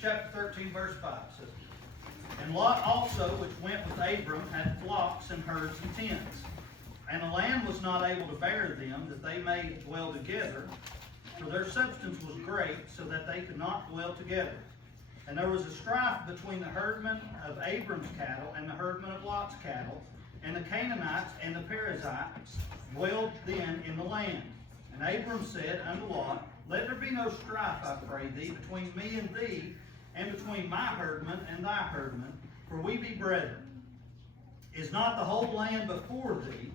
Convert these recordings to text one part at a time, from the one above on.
chapter 13, verse 5. It says, "And Lot also, which went with Abram, had flocks and herds and tents. And the land was not able to bear them, that they may dwell together, for their substance was great, so that they could not dwell together. And there was a strife between the herdmen of Abram's cattle and the herdmen of Lot's cattle, and the Canaanites and the Perizzites dwelled then in the land. And Abram said unto Lot, Let there be no strife, I pray thee, between me and thee, and between my herdmen and thy herdmen, for we be brethren. Is not the whole land before thee?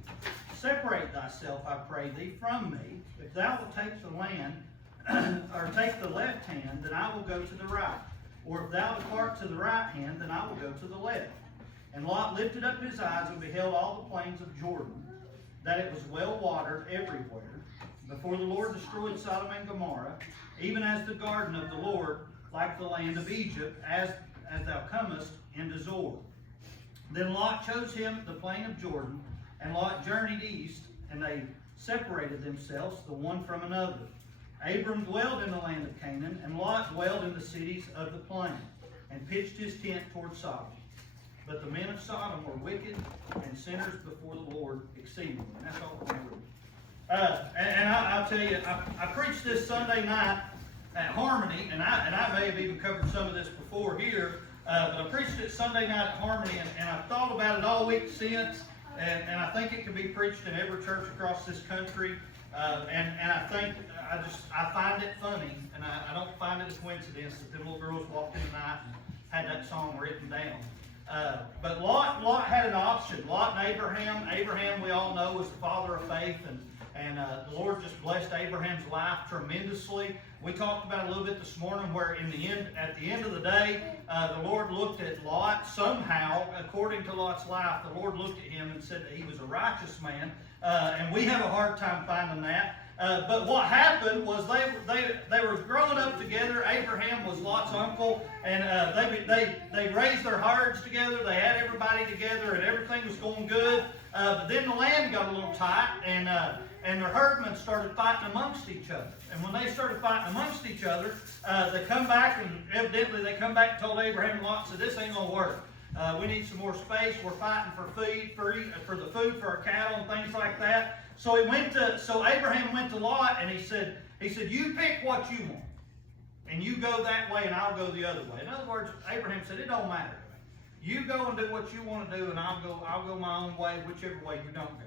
Separate thyself, I pray thee, from me. If thou wilt take the land, or take the left hand, then I will go to the right. Or if thou depart to the right hand, then I will go to the left. And Lot lifted up his eyes and beheld all the plains of Jordan, that it was well watered everywhere, before the Lord destroyed Sodom and Gomorrah, even as the garden of the Lord, like the land of Egypt, as thou comest into Zoar. Then Lot chose him the plain of Jordan, and Lot journeyed east, and they separated themselves the one from another. Abram dwelled in the land of Canaan, and Lot dwelled in the cities of the plain, and pitched his tent toward Sodom. But the men of Sodom were wicked and sinners before the Lord exceedingly." And that's all we're going to read. I'll tell you, I preached this Sunday night at Harmony, and I may have even covered some of this before here, but I preached it Sunday night at Harmony, and I've thought about it all week since, and I think it can be preached in every church across this country. And I think I find it funny, and I don't find it a coincidence that them little girls walked in tonight and had that song written down. But Lot had an option. Lot and Abraham. Abraham, we all know, was the father of faith, and the Lord just blessed Abraham's life tremendously. We talked about it a little bit this morning, where at the end of the day, the Lord looked at Lot. Somehow, according to Lot's life, the Lord looked at him and said that he was a righteous man. And we have a hard time finding that. But what happened was they were growing up together. Abraham was Lot's uncle, and they raised their herds together. They had everybody together, and everything was going good. But then the land got a little tight, and their herdmen started fighting amongst each other. And when they started fighting amongst each other, they come back, and evidently they come back and told Abraham and Lot and said, "This ain't gonna work. We need some more space. We're fighting for food, for the food for our cattle and things like that." So Abraham went to Lot, and he said, "You pick what you want, and you go that way, and I'll go the other way." In other words, Abraham said, "It don't matter to me. You go and do what you want to do, and I'll go my own way, whichever way you don't go."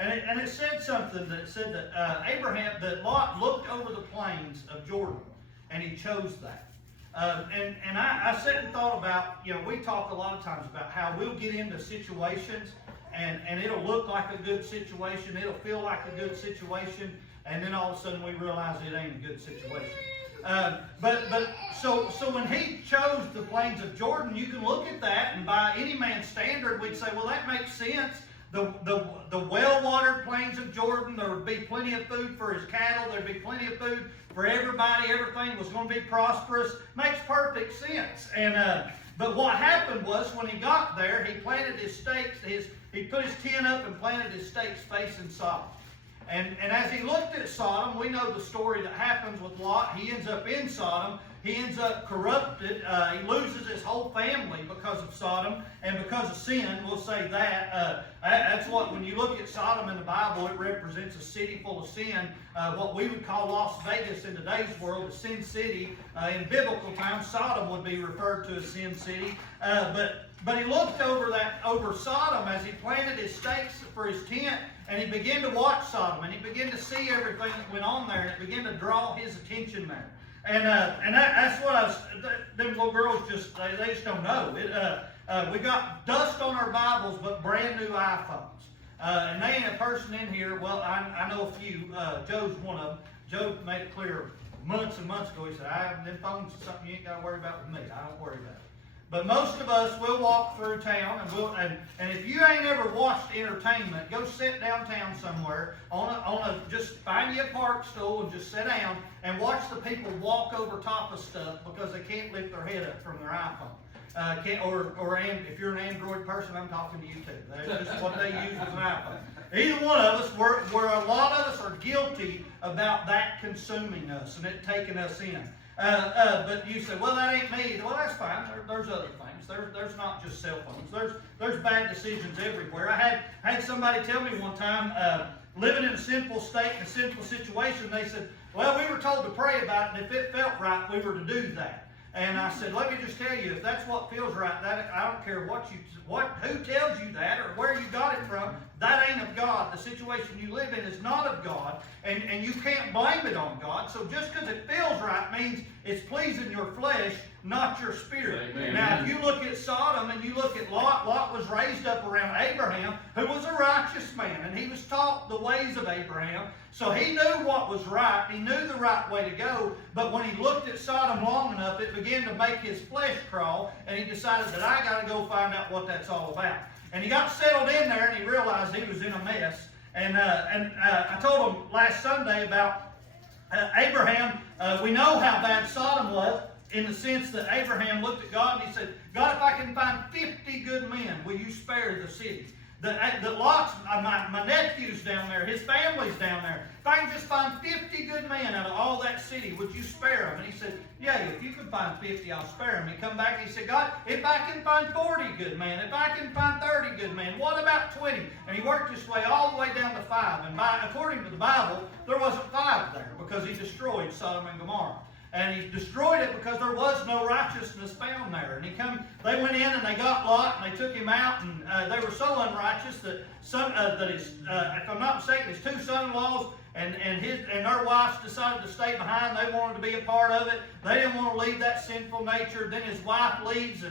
And it said something that said that that Lot looked over the plains of Jordan, and he chose that. And I sat and thought about, we talk a lot of times about how we'll get into situations, and it'll look like a good situation, it'll feel like a good situation, and then all of a sudden we realize it ain't a good situation. So when he chose the plains of Jordan, you can look at that, and by any man's standard, we'd say, well, that makes sense. The well-watered plains of Jordan, there would be plenty of food for his cattle, there'd be plenty of food for everybody, everything was going to be prosperous. Makes perfect sense. But what happened was, when he got there, he planted his stakes, he put his tent up and planted his stakes facing Sodom. And as he looked at Sodom, we know the story that happens with Lot. He ends up in Sodom. He ends up corrupted. He loses his whole family because of Sodom and because of sin. We'll say that. That's what, when you look at Sodom in the Bible, it represents a city full of sin. What we would call Las Vegas in today's world is Sin City. In biblical times, Sodom would be referred to as Sin City. But he looked over Sodom as he planted his stakes for his tent, and he began to watch Sodom, and he began to see everything that went on there, and it began to draw his attention there. And that's what them little girls they just don't know. We got dust on our Bibles, but brand new iPhones. And they ain't a person in here, well, I know a few. Joe's one of them. Joe made it clear months and months ago. He said, them phones is something you ain't got to worry about with me. I don't worry about it. But most of us will walk through town, and if you ain't ever watched entertainment, go sit downtown somewhere just find you a park stool and just sit down and watch the people walk over top of stuff because they can't lift their head up from their iPhone. Or if you're an Android person, I'm talking to you too. That's just what they use as an iPhone. Either one of us, where a lot of us are guilty about that consuming us and it taking us in. But you say, well, that ain't me. Well, that's fine. There's other things. There's not just cell phones. There's bad decisions everywhere. I had somebody tell me one time, living in a sinful state, in a sinful situation, they said, well, we were told to pray about it, and if it felt right, we were to do that. And I said, let me just tell you, if that's what feels right, that I don't care who tells you that or where you got it from, that ain't of God. The situation you live in is not of God, and you can't blame it on God. So just because it feels right means it's pleasing your flesh, not your spirit. Amen. Now, if you look at Sodom and you look at Lot, Lot was raised up around Abraham, who was a righteous man, and he was taught the ways of Abraham. So he knew what was right. He knew the right way to go. But when he looked at Sodom long enough, it began to make his flesh crawl, and he decided that I got to go find out what that's all about. And he got settled in there, and he realized he was in a mess. And I told him last Sunday about Abraham. We know how bad Sodom was, in the sense that Abraham looked at God and he said, God, if I can find 50 good men, will you spare the city? The Lot's, my nephew's down there, his family's down there. If I can just find 50 good men out of all that city, would you spare them? And he said, yeah, if you can find 50, I'll spare them. He come back and he said, God, if I can find 40 good men, if I can find 30 good men, what about 20? And he worked his way all the way down to 5. And according to the Bible, there wasn't 5 there because he destroyed Sodom and Gomorrah. And he destroyed it because there was no righteousness found there. And they went in and they got Lot and they took him out, and they were so unrighteous that if I'm not mistaken, his 2 son-in-laws and their wives decided to stay behind. They wanted to be a part of it. They didn't want to leave that sinful nature. Then his wife leaves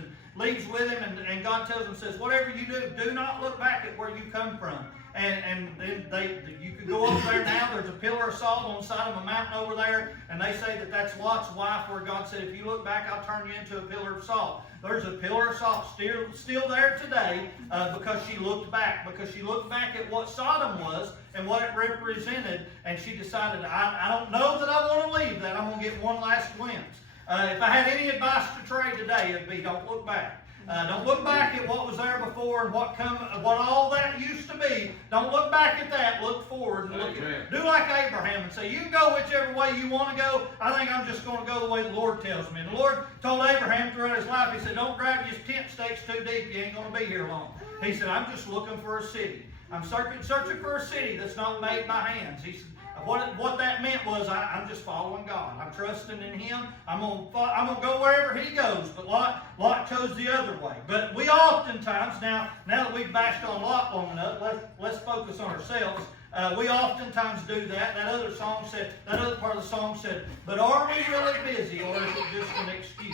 with him, and God tells him, says, whatever you do not look back at where you come from. And you could go over there now. There's a pillar of salt on the side of a mountain over there, and they say that that's Lot's wife, where God said, if you look back, I'll turn you into a pillar of salt. There's a pillar of salt still there today because she looked back. Because she looked back at what Sodom was and what it represented, and she decided, I don't know that I want to leave that. I'm going to get one last glimpse. If I had any advice to trade today, it'd be don't look back. Don't look back at what was there before and what all that used to be. Don't look back at that. Look forward and do like Abraham and say, you can go whichever way you want to go. I think I'm just going to go the way the Lord tells me. And the Lord told Abraham throughout his life, he said, don't drag your tent stakes too deep. You ain't going to be here long. He said, I'm just looking for a city. I'm searching for a city that's not made by hands. He said, what that meant was I'm just following God. I'm trusting in Him. I'm gonna go wherever He goes. But Lot chose the other way. But we oftentimes, now that we've bashed on Lot long enough, let's focus on ourselves. We oftentimes do that. That other part of the song said, but are we really busy, or is it just an excuse?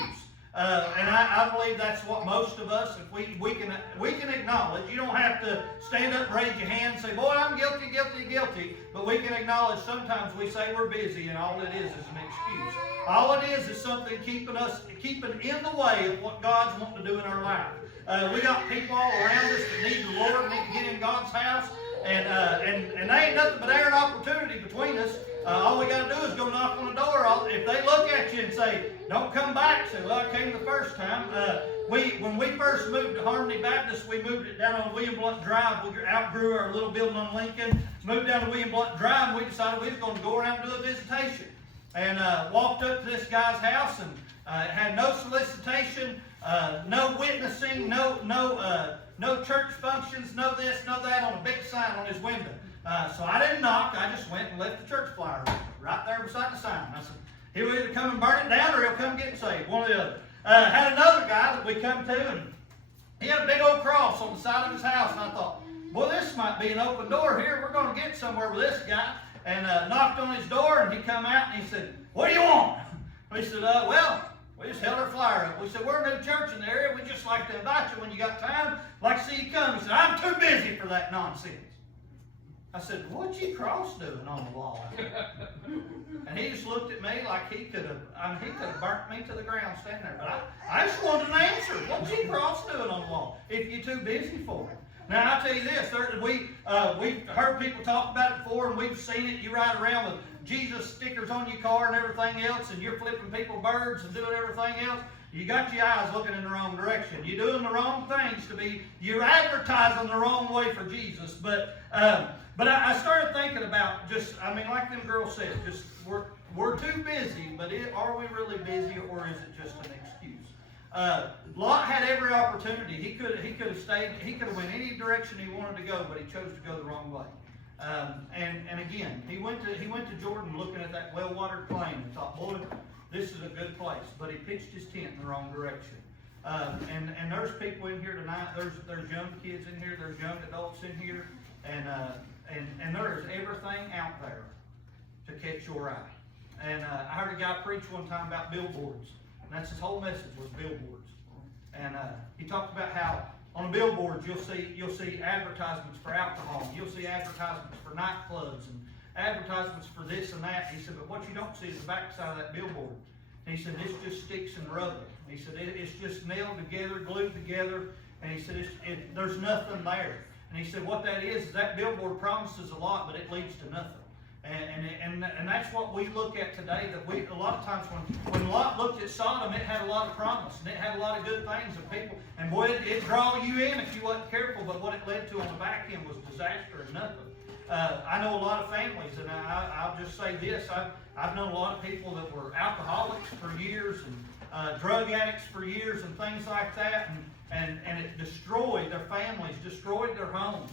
And I believe that's what most of us, if we can acknowledge. You don't have to stand up, raise your hand, and say, boy, I'm guilty, guilty, guilty. But we can acknowledge sometimes we say we're busy, and all it is an excuse. All it is something keeping in the way of what God's wanting to do in our life. We got people all around us that need the Lord, need to get in God's house. And there ain't nothing but air and opportunity between us. All we got to do is go knock on the door. If they look at you and say, don't come back, say, well, I came the first time. When we first moved to Harmony Baptist, we moved it down on William Blunt Drive. We outgrew our little building on Lincoln, moved down to William Blunt Drive, and we decided we was going to go around and do a visitation. And walked up to this guy's house and had no solicitation, no witnessing, no church functions, no this, no that, on a big sign on his window. So I didn't knock. I just went and left the church flyer right there beside the sign. I said, he'll either come and burn it down or he'll come get saved, one or the other. Had another guy that we come to, and he had a big old cross on the side of his house. And I thought, well, this might be an open door here. We're going to get somewhere with this guy. And knocked on his door, and he come out, and he said, what do you want? We said, well, we just held our flyer up. We said, we're a new church in the area. We'd just like to invite you when you got time. Like to see you come. He said, I'm too busy for that nonsense. I said, what's your cross doing on the wall? And he just looked at me like he could have burnt me to the ground standing there. But I just wanted an answer. What's your cross doing on the wall if you're too busy for it? Now, I'll tell you this. We've heard people talk about it before, and we've seen it. You ride around with Jesus stickers on your car and everything else, and you're flipping people birds and doing everything else. You got your eyes looking in the wrong direction. You're doing the wrong things you're advertising the wrong way for Jesus. But I started thinking about like them girls said, we're too busy, but are we really busy, or is it just an excuse? Lot had every opportunity. He could have stayed. He could have went any direction he wanted to go, but he chose to go the wrong way. And again, he went to Jordan looking at that well-watered plain and thought, boy, this is a good place. But he pitched his tent in the wrong direction. And there's people in here tonight. There's young kids in here. There's young adults in here, and there is everything out there to catch your eye. And I heard a guy preach one time about billboards, and that's his whole message was billboards. And he talked about how on the billboards you'll see advertisements for alcohol, you'll see advertisements for nightclubs, and advertisements for this and that. He said, but what you don't see is the backside of that billboard. And he said, this just sticks and rubber. He said, it's just nailed together, glued together, and he said, there's nothing there. And he said, what that is that billboard promises a lot, but it leads to nothing. And that's what we look at today. That a lot of times when Lot looked at Sodom, it had a lot of promise and it had a lot of good things of people. And boy, it draw you in if you wasn't careful. But what it led to on the back end was disaster and nothing. I know a lot of families, and I'll just say this: I've known a lot of people that were alcoholics for years and drug addicts for years and things like that, and it destroyed their families, destroyed their homes.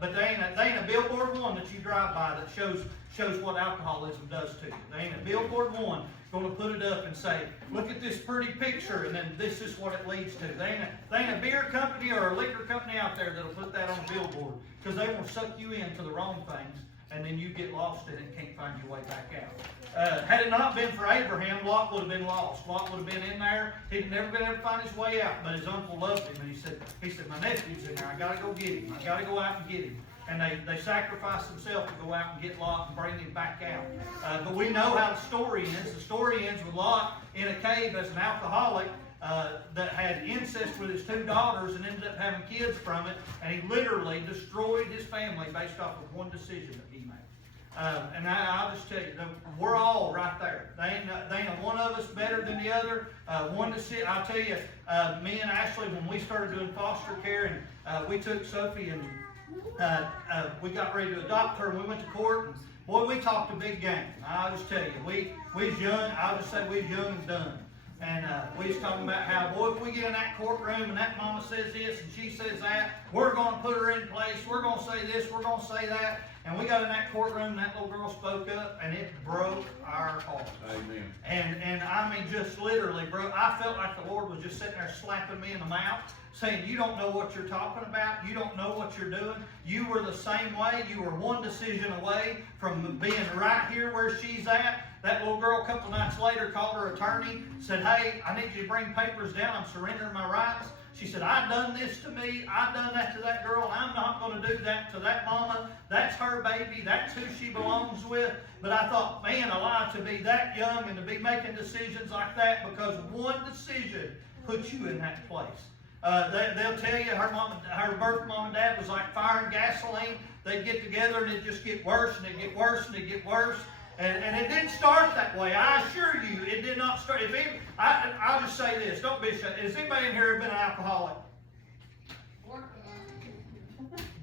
But they ain't a billboard one that you drive by that shows what alcoholism does to you. They ain't a billboard one going to put it up and say, look at this pretty picture, and then this is what it leads to. They ain't a beer company or a liquor company out there that'll put that on a billboard, because they will suck you into the wrong things, and then you get lost in it and can't find your way back out. Had it not been for Abraham, Lot would have been lost. Lot would have been in there. He'd never been able to find his way out, but his uncle loved him, and he said, my nephew's in there. I got to go get him. I got to go out and get him. And they sacrificed themselves to go out and get Lot and bring him back out. But we know how the story ends. The story ends with Lot in a cave as an alcoholic that had incest with his two daughters and ended up having kids from it. And he literally destroyed his family based off of one decision that he made. And I'll just tell you, we're all right there. They ain't one of us better than the other. One to see. I'll tell you, me and Ashley, when we started doing foster care, and we took Sophie and we got ready to adopt her, and we went to court, and boy, we talked a big game. I'll just tell you, we was young. I'll just say we was young and done. And we was talking about how, boy, if we get in that courtroom and that mama says this and she says that, we're going to put her in place. We're going to say this. We're going to say that. And we got in that courtroom, and that little girl spoke up, and it broke our heart. Amen. And I mean, just literally broke. I felt like the Lord was just sitting there slapping me in the mouth, saying, you don't know what you're talking about. You don't know what you're doing. You were the same way. You were one decision away from being right here where she's at. That little girl a couple nights later called her attorney, said, hey, I need you to bring papers down. I'm surrendering my rights. She said, I done this to me. I done that to that girl. I'm not going to do that to that mama. That's her baby. That's who she belongs with. But I thought, man, alive, to be that young and to be making decisions like that, because one decision puts you in that place. They'll tell you her birth mom and dad was like fire and gasoline. They'd get together and it'd just get worse and it'd get worse and it'd get worse. And it didn't start that way. I assure you, it did not start. I'll just say this. Don't be shy. Has anybody in here been an alcoholic?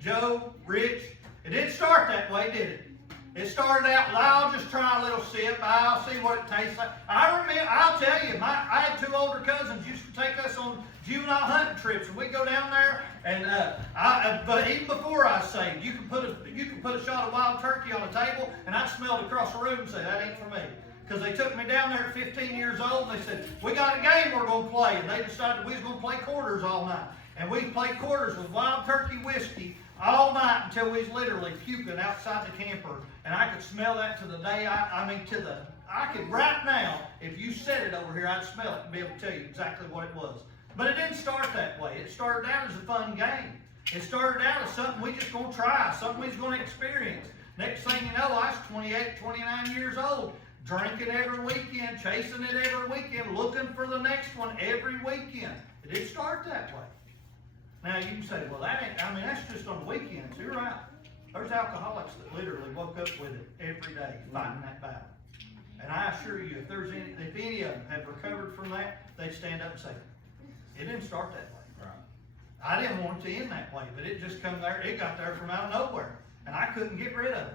Joe, Rich? It didn't start that way, did it? It started out, I'll just try a little sip. I'll see what it tastes like. I remember, I'll tell you, I had two older cousins used to take us on juvenile hunting trips, and we'd go down there, and but even before I was saved, you can put a shot of wild turkey on a table, and I smelled across the room and say, that ain't for me. Because they took me down there at 15 years old, and they said, we got a game we're going to play, and they decided we was going to play quarters all night. And we played quarters with wild turkey whiskey all night until we was literally puking outside the camper. And I could smell that to the day, I could right now, if you said it over here, I'd smell it and be able to tell you exactly what it was. But it didn't start that way. It started out as a fun game. It started out as something we just going to try, something we was going to experience. Next thing you know, I was 28, 29 years old, drinking every weekend, chasing it every weekend, looking for the next one every weekend. It didn't start that way. Now you can say, well, that's just on the weekends. You're right. There's alcoholics that literally woke up with it every day, fighting that battle. And I assure you, if any of them had recovered from that, they'd stand up and say, it didn't start that way. Right. I didn't want it to end that way, but it just come there, it got there from out of nowhere. And I couldn't get rid of it.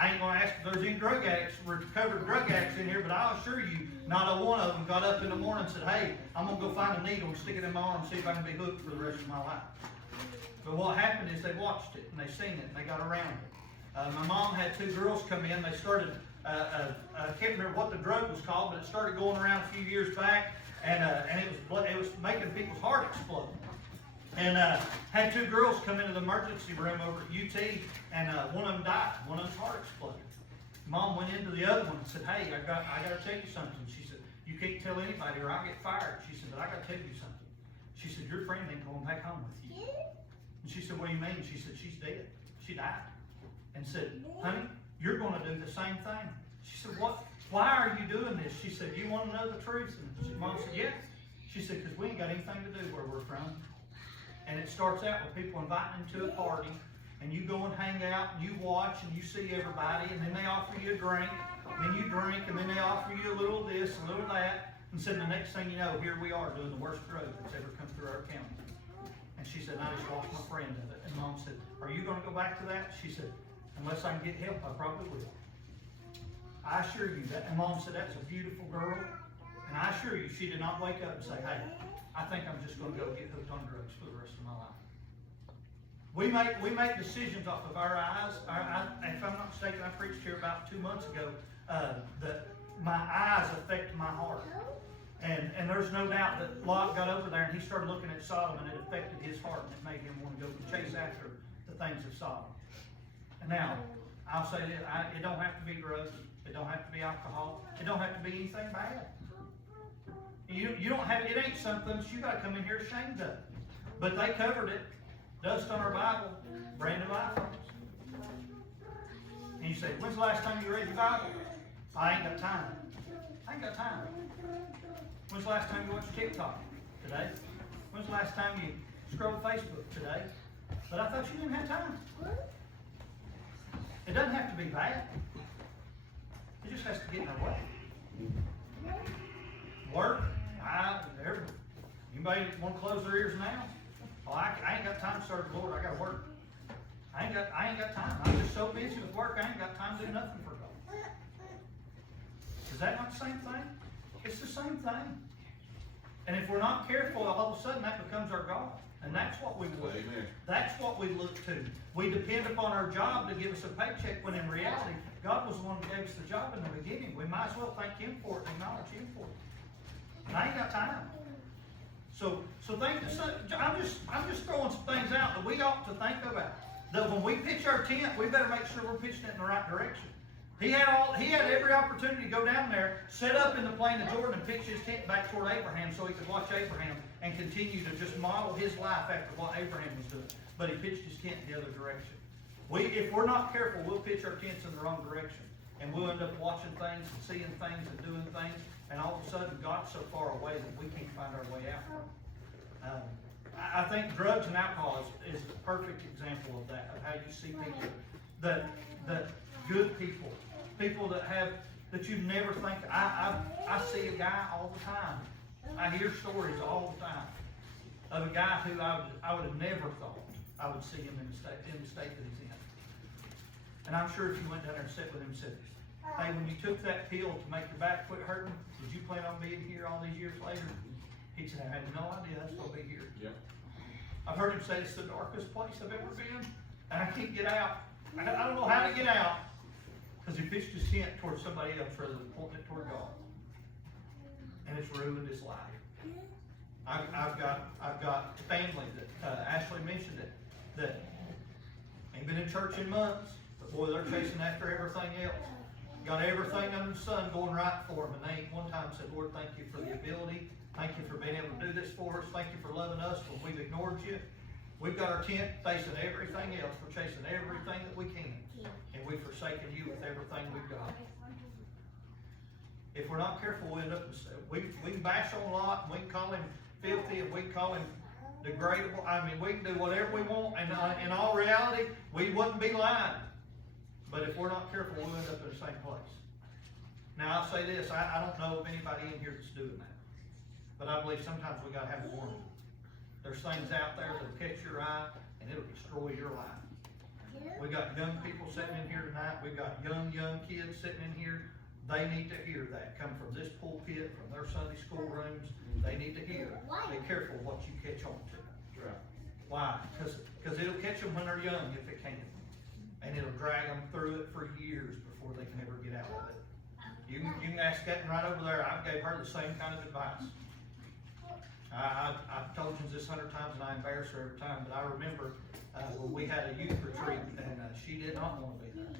I ain't gonna ask if there's any drug addicts, recovered drug addicts in here, but I'll assure you, not a one of them got up in the morning and said, hey, I'm gonna go find a needle and stick it in my arm and see if I can be hooked for the rest of my life. But what happened is they watched it and they seen it and they got around it. My mom had 2 girls come in. They started, I can't remember what the drug was called, but it started going around a few years back, and it was making people's heart explode. And had 2 girls come into the emergency room over at UT, and one of them died. One of them's heart exploded. Mom went into the other one and said, hey, I got to tell you something. She said, you can't tell anybody or I'll get fired. She said, but I got to tell you something. She said, your friend ain't going back home with you. And she said, what do you mean? She said, she's dead. She died. And said, honey, you're going to do the same thing. She said, what? Why are you doing this? She said, you want to know the truth? And Mom said, yes. She said, because we ain't got anything to do where we're from. And it starts out with people inviting them to a party, and you go and hang out, and you watch, and you see everybody, and then they offer you a drink, and then you drink, and then they offer you a little this, a little that, and so the next thing you know, here we are doing the worst drug that's ever come through our county. And she said, I just lost my friend of it. And Mom said, are you going to go back to that? She said, unless I can get help, I probably will. I assure you that, and Mom said, that's a beautiful girl, and I assure you, she did not wake up and say, hey, I think I'm just going to go get hooked on drugs for the rest of my life. We make decisions off of our eyes. If I'm not mistaken, I preached here about 2 months ago that my eyes affect my heart. And there's no doubt that Lot got over there and he started looking at Sodom and it affected his heart and it made him want to go chase after the things of Sodom. And now, I'll say that it don't have to be drugs. It don't have to be alcohol. It don't have to be anything bad. You don't have, it ain't something that you got to come in here ashamed of. But they covered it. Dust on our Bible. Brand new iPhones. And you say, when's the last time you read your Bible? I ain't got time. I ain't got time. When's the last time you watched TikTok? Today. When's the last time you scrolled Facebook? Today. But I thought you didn't have time. It doesn't have to be bad. It just has to get in our way. Work. Anybody want to close their ears now? Oh, I ain't got time to serve the Lord. I got to work. I ain't got time. I'm just so busy with work. I ain't got time to do nothing for God. Is that not the same thing? It's the same thing. And if we're not careful, all of a sudden that becomes our God. And that's what we look. Amen. That's what we look to. We depend upon our job to give us a paycheck when in reality, God was the one who gave us the job in the beginning. We might as well thank Him for it and acknowledge Him for it. And I ain't got time. So I'm just throwing some things out that we ought to think about. That when we pitch our tent, we better make sure we're pitching it in the right direction. He had every opportunity to go down there, set up in the plain of Jordan, and pitch his tent back toward Abraham so he could watch Abraham and continue to just model his life after what Abraham was doing. But he pitched his tent the other direction. If we're not careful, we'll pitch our tents in the wrong direction. And we'll end up watching things and seeing things and doing things. And all of a sudden, God's so far away that we can't find our way out. I think drugs and alcohol is the perfect example of that, of how you see people, that good people that you never think. I see a guy all the time. I hear stories all the time of a guy who I would have never thought I would see him in the state that he's in. And I'm sure if you went down there and sat with him and said, hey, when you took that pill to make your back quit hurting, did you plan on being here all these years later? He said, I had no idea that's going to be here. Yep. I've heard him say it's the darkest place I've ever been, and I can't get out. I don't know how to get out, because he pitched his tent towards somebody else rather than pointing it toward God. And it's ruined his life. I've got family that Ashley mentioned it, that ain't been in church in months, but boy, they're chasing after everything else. Got everything under the sun going right for them, and they ain't one time said, Lord, thank you for the ability. Thank you for being able to do this for us. Thank you for loving us when we've ignored you. We've got our tent facing everything else. We're chasing everything that we can. And we've forsaken you with everything we've got. If we're not careful, we'll end up, we can bash on Lot, and we can call him filthy, and we can call him degradable. I mean, we can do whatever we want, and in all reality, we wouldn't be lying. But if we're not careful, we'll end up in the same place. Now, I'll say this, I don't know of anybody in here that's doing that. But I believe sometimes we gotta have a warning. There's things out there that'll catch your eye, and it'll destroy your life. We got young people sitting in here tonight, we've got young kids sitting in here. They need to hear that, come from this pulpit, from their Sunday school rooms, they need to hear. Be careful what you catch on to. Why? Because it'll catch them when they're young, if it can. And it'll drag them through it for years before they can ever get out of it. You can ask Catherine right over there, I gave her the same kind of advice. I've told you this 100 times and I embarrass her every time, but I remember when we had a youth retreat and she did not want to be there.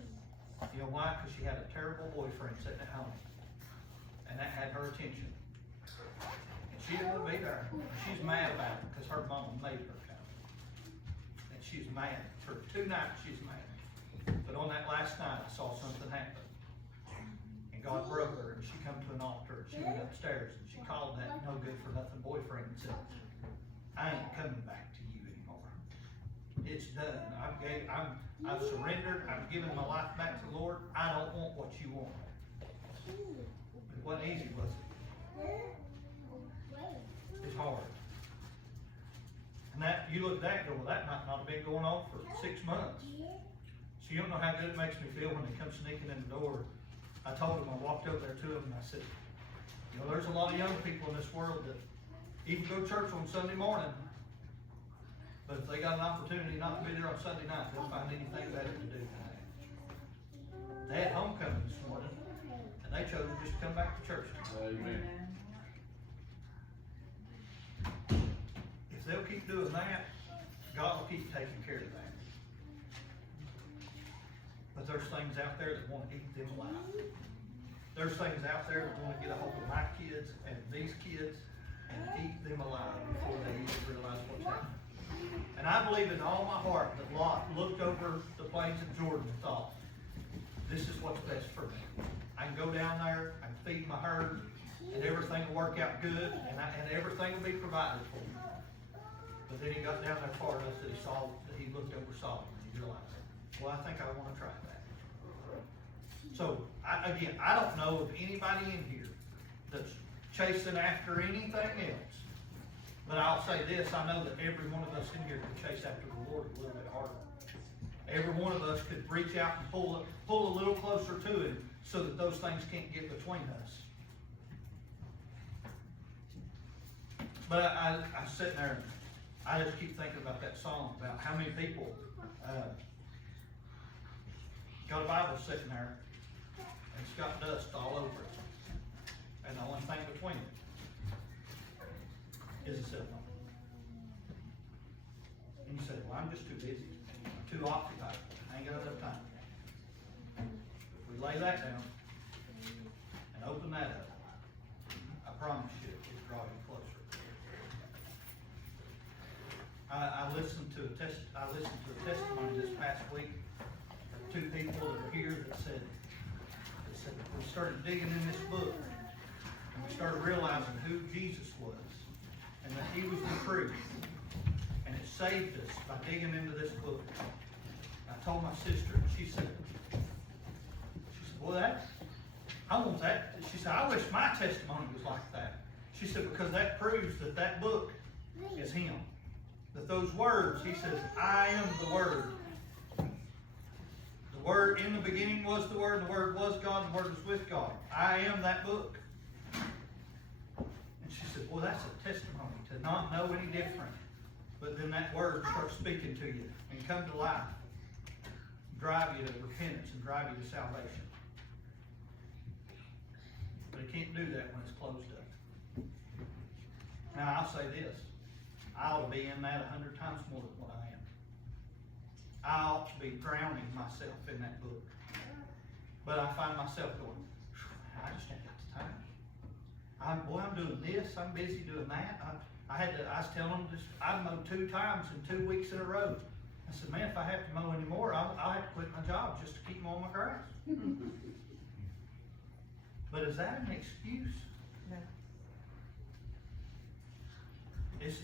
You know why? Because she had a terrible boyfriend sitting at home. And that had her attention. And she didn't want to be there. She's mad about it because her mama made her come. And she's mad. For 2 nights she's mad. But on that last night I saw something happen. And God broke her and she come to an altar and she went upstairs and she called that no good for nothing boyfriend and said, I ain't coming back to you anymore. It's done. I've surrendered. I've given my life back to the Lord. I don't want what you want. It wasn't easy, was it? It's hard. And that you look at that and go, well, that might not have been going on for 6 months. So you don't know how good it makes me feel when they come sneaking in the door. I told them, I walked over there to them and I said, you know, there's a lot of young people in this world that even go to church on Sunday morning, but if they got an opportunity not to be there on Sunday night, they'll find anything better to do than that. They had homecoming this morning, and they chose to just come back to church. Amen. If they'll keep doing that, God will keep taking care of that. But there's things out there that want to eat them alive. There's things out there that want to get a hold of my kids and these kids and eat them alive before they even realize what's happening. And I believe in all my heart that Lot looked over the plains of Jordan and thought, this is what's best for me. I can go down there, I can feed my herd, and everything will work out good, and everything will be provided for me. But then he got down there far enough that he looked over Sodom and he realized, well, I think I want to try that. So, again, I don't know of anybody in here that's chasing after anything else. But I'll say this, I know that every one of us in here can chase after the Lord a little bit harder. Every one of us could reach out and pull a little closer to Him so that those things can't get between us. But I sit there and I just keep thinking about that song, about how many people got a Bible sitting there and it's got dust all over it. And the only thing between it is a cell phone. And you say, well, I'm just too busy. I'm too occupied. I ain't got enough time. If we lay that down and open that up, I promise you it will draw you closer. I listened to a testimony this past week of 2 people that are here that said we started digging in this book and we started realizing who Jesus was and that He was the truth, and it saved us by digging into this book. I told my sister, and she said, well, I want that. She said, I wish my testimony was like that. She said, because that proves that book is Him. That those words, He says, I am the Word. The Word, in the beginning was the Word, the Word was God, and the Word was with God. I am that book. And she said, well, that's a testimony to not know any different. But then that Word starts speaking to you and come to life. Drive you to repentance and drive you to salvation. But it can't do that when it's closed up. Now, I'll say this. I ought to be in that 100 times more than what I am. I ought to be drowning myself in that book. But I find myself going, I just ain't got the time. I'm doing this, I'm busy doing that. I was telling them this, I mowed 2 times in 2 weeks in a row. I said, man, if I have to mow anymore, I'll have to quit my job just to keep mowing my grass. But is that an excuse? No.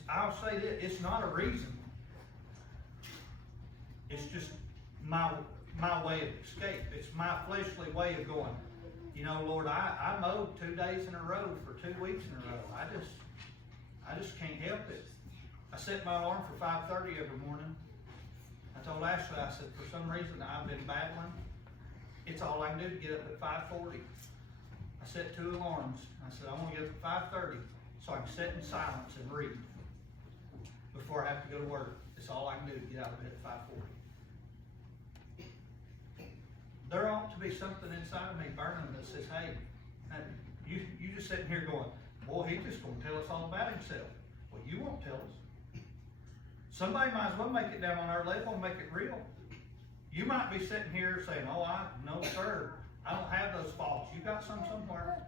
I'll say this, it's not a reason. It's just my way of escape. It's my fleshly way of going, You know, Lord, I mowed 2 days in a row for 2 weeks in a row. I just can't help it. I set my alarm for 5:30 every morning. I told Ashley, I said, for some reason I've been battling. It's all I can do to get up at 5:40. I set 2 alarms. I said, I want to get up at 5:30 so I can sit in silence and read before I have to go to work. It's all I can do to get out of bed at 5:40. There ought to be something inside of me burning that says, hey, you just sitting here going, boy, he's just going to tell us all about himself. Well, you won't tell us. Somebody might as well make it down on our level and make it real. You might be sitting here saying, oh, no, sir, I don't have those faults. You got some somewhere.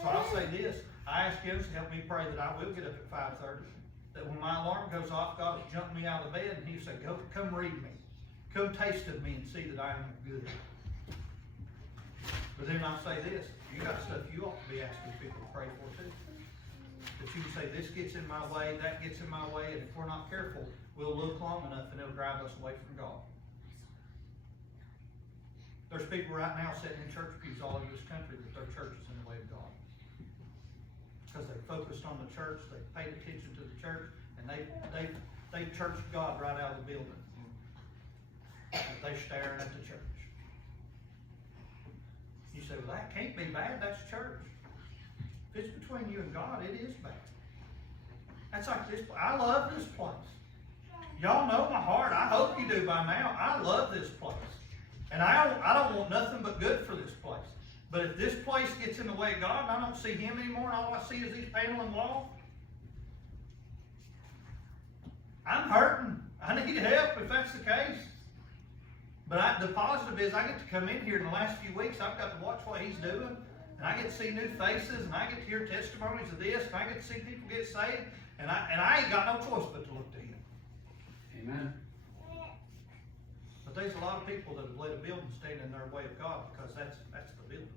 So I'll say this. I ask him to help me pray that I will get up at 5:30. That when my alarm goes off, God will jump me out of bed and he'll say, come read me. Come taste of me and see that I am good. But then I'll say this. You got stuff you ought to be asking people to pray for too. That you can say, this gets in my way, that gets in my way, and if we're not careful, we'll look long enough and it'll drive us away from God. There's people right now sitting in church pews all over this country that their church is in the way of God. Because they focused on the church, they paid attention to the church, and they churched God right out of the building. They staring at the church. You say, well, that can't be bad, that's church. If it's between you and God, it is bad. That's like this. I love this place. Y'all know my heart. I hope you do by now. I love this place. And I don't want nothing but good for this place. But if this place gets in the way of God and I don't see him anymore and all I see is these paneling walls, I'm hurting. I need help if that's the case. But the positive is I get to come in here in the last few weeks. I've got to watch what he's doing. And I get to see new faces. And I get to hear testimonies of this. And I get to see people get saved. And I ain't got no choice but to look to him. Amen. But there's a lot of people that have let a building stand in their way of God because that's the building.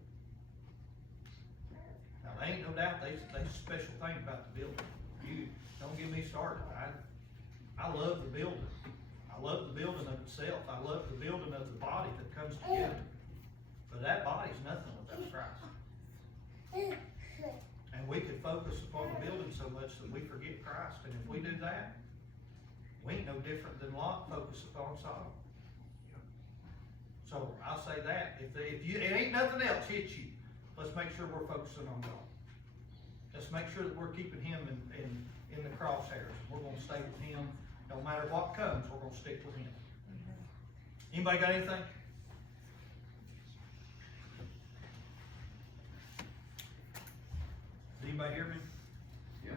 Now, there ain't no doubt there's a special thing about the building. You don't get me started. I love the building. I love the building of itself. I love the building of the body that comes together. But that body's nothing without Christ. And we could focus upon the building so much that we forget Christ. And if we do that, we ain't no different than Lot focused upon Sodom. So I'll say that. If it ain't nothing else hits you, let's make sure we're focusing on God. Let's make sure that we're keeping him in the crosshairs. We're going to stay with him. No matter what comes, we're going to stick with him. Anybody got anything? Does anybody hear me? Yeah.